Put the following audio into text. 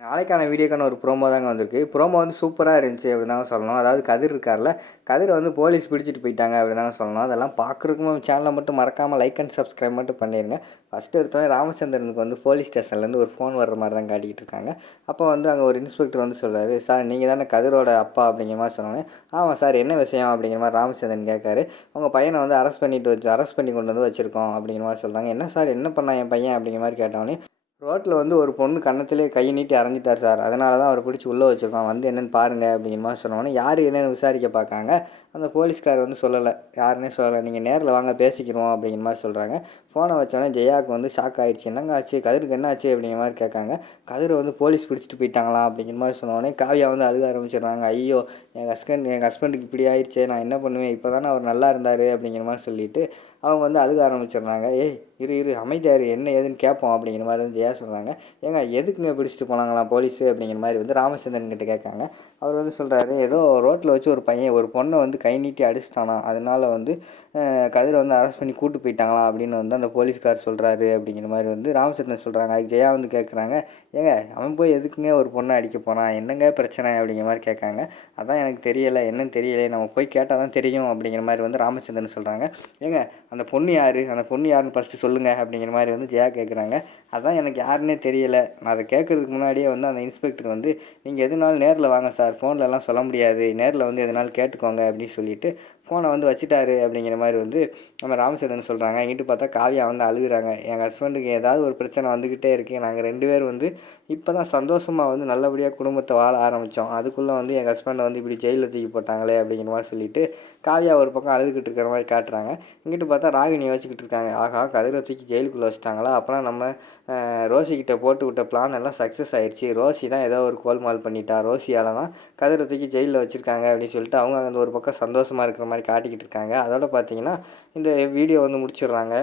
நாளைக்கான வீடியோக்கான ஒரு ப்ரோமோ தாங்க வந்திருக்கு. ப்ரோமோ வந்து சூப்பரா இருந்துச்சு அப்படின்னு தாங்க சொல்லணும். அதாவது கதிர் இருக்கார்ல, கதிர வந்து போலீஸ் பிடிச்சிட்டு போயிட்டாங்க அப்படின்னு தாங்க சொல்லணும். அதெல்லாம் பார்க்குறதுக்கு நம்ம சேனலை மட்டும் மறக்காமல் லைக் அண்ட் சப்ஸ்கிரைப் மட்டும் பண்ணிடுங்க. ஃபஸ்ட்டு எடுத்தோடனே ராமச்சந்திரனுக்கு வந்து போலீஸ் ஸ்டேஷன்லேருந்து ஒரு ஃபோன் வர்ற மாதிரி தான் காட்டிக்கிட்டு இருக்காங்க. அப்போ வந்து அங்கே ஒரு இன்ஸ்பெக்டர் வந்து சொல்கிறாரு, சார் நீங்கள் தானே கதிரோட அப்பா அப்படிங்கிற மாதிரி சொன்னோன்னே, ஆமாம் சார் என்ன விஷயம் அப்படிங்கிற மாதிரி ராமச்சந்திரன் கேட்காரு. உங்கள் பையனை வந்து அரெஸ்ட் பண்ணி கொண்டு வந்து வச்சுருக்கோம் அப்படிங்கிற மாதிரி சொல்கிறாங்க. என்ன சார் என்ன பண்ணான் என் பையன் அப்படிங்கிற மாதிரி கேட்டோன்னே, ரோட்டில் வந்து ஒரு பொண்ணு கன்னத்திலே கையை நீட்டி அரைஞ்சிட்டார் சார், அதனால தான் அவரை பிடிச்சி உள்ளே வச்சுருக்கோம், வந்து என்னென்னு பாருங்கள் அப்படிங்கிற மாதிரி சொன்னோன்னே, யார் என்னென்னு விசாரிக்க பார்க்காங்க. அந்த போலீஸ்கார் வந்து சொல்லலை, யாருன்னே சொல்லலை. நீங்கள் நேரில் வாங்க பேசிக்கிறோம் அப்படிங்கிற மாதிரி சொல்கிறாங்க. ஃபோனை வச்சோடனே ஜெயாவுக்கு வந்து ஷாக் ஆகிடுச்சு. என்னங்க ஆச்சு, கதிருக்கு என்ன ஆச்சு அப்படிங்கிற மாதிரி கேட்காங்க. கதிரை வந்து போலீஸ் பிடிச்சிட்டு போயிட்டாங்களா அப்படிங்கிற மாதிரி சொன்னோடனே காவியா வந்து அழுக ஆரம்பிச்சிடுறாங்க. ஐயோ எங்கள் ஹஸ்பண்டுக்கு இப்படி ஆயிடுச்சே, நான் என்ன பண்ணுவேன், இப்போ தானே அவர் நல்லா இருந்தார் அப்படிங்கிற மாதிரி சொல்லிவிட்டு அவங்க வந்து அழுக ஆரம்பிச்சிடுறாங்க. ஏய் இரு அமைதியார், என்ன ஏதுன்னு கேட்போம் அப்படிங்கிற மாதிரி வந்து ஜெயா சொல்கிறாங்க. ஏங்க எதுக்குங்க பிடிச்சிட்டு போனாங்களாம் போலீஸு அப்படிங்கிற மாதிரி வந்து ராமச்சந்திரன் கிட்ட கேட்காங்க. அவர் வந்து சொல்கிறாரு, ஏதோ ரோட்டில் வச்சு ஒரு பொண்ணை வந்து கை நீட்டி அடிச்சிட்டானா, அதனால வந்து கதிரை வந்து அரெஸ்ட் பண்ணி கூட்டு போயிட்டாங்களாம் அப்படின்னு வந்து அந்த போலீஸ்கார் சொல்கிறாரு அப்படிங்கிற மாதிரி வந்து ராமச்சந்திரன் சொல்கிறாங்க. அதுக்கு ஜெயா வந்து கேட்குறாங்க, ஏங்க அவன் போய் எதுக்குங்க ஒரு பொண்ணை அடிக்க போனான், என்னங்க பிரச்சனை அப்படிங்கிற மாதிரி கேட்காங்க. அதான் எனக்கு தெரியலை, என்னன்னு தெரியலை, நம்ம போய் கேட்டால் தான் தெரியும் அப்படிங்கிற மாதிரி வந்து ராமச்சந்திரன் சொல்கிறாங்க. ஏங்க அந்த பொண்ணு யாருன்னு ஃபஸ்ட்டு சொல்லுங்கள் அப்படிங்கிற மாதிரி வந்து ஜெயா கேட்குறாங்க. அதான் எனக்கு யாருன்னே தெரியலை, நான் அதை கேட்குறதுக்கு முன்னாடியே வந்து அந்த இன்ஸ்பெக்டர் வந்து நீங்கள் எதுனாலும் நேரில் வாங்க சார், ஃபோன்லலாம் சொல்ல முடியாது, நேரில் வந்து எதுனாலும் கேட்டுக்கோங்க அப்படின்னு சொல்லிட்டு ஃபோனை வந்து வச்சுட்டாரு அப்படிங்கிற மாதிரி வந்து நம்ம ராமச்சந்திரன் சொல்கிறாங்க. இங்கிட்டு பார்த்தா காவியா வந்து அழுகுறாங்க. எங்கள் ஹஸ்பண்டுக்கு ஏதாவது ஒரு பிரச்சனை வந்துக்கிட்டே இருக்குது, நாங்கள் 2 பேரும் வந்து இப்போ தான் சந்தோஷமாக வந்து நல்லபடியாக குடும்பத்தை வாழ ஆரம்பித்தோம், அதுக்குள்ளே வந்து எங்கள் ஹஸ்பண்டை வந்து இப்படி ஜெயிலில் தூக்கி போட்டாங்களே அப்படிங்கிற மாதிரி சொல்லிவிட்டு காவியா ஒரு பக்கம் அழுதுகிட்டு இருக்கிற மாதிரி காட்டுறாங்க. இங்கிட்டு பார்த்தா ராகினி யோசிச்சுக்கிட்டு இருக்காங்க, ஆகா கதிரை தூக்கி ஜெயிலுக்குள்ளே வச்சுட்டாங்களா, அப்புறம் நம்ம ரோஷிக்கிட்ட போட்டு விட்ட பிளான் எல்லாம் சக்ஸஸ் ஆயிடுச்சு, ரோஷி தான் ஏதோ ஒரு கோல்மால் பண்ணிட்டா, ரோஷியால் தான் கதிரை தூக்கி ஜெயிலில் வச்சுருக்காங்க அப்படின்னு சொல்லிட்டு அவங்க அந்த ஒரு பக்கம் சந்தோஷமாக இருக்கிற மாதிரி காட்டிக்கிட்டு இருக்காங்க. அதோட பார்த்தீங்கன்னா இந்த வீடியோ வந்து முடிச்சிடுறாங்க.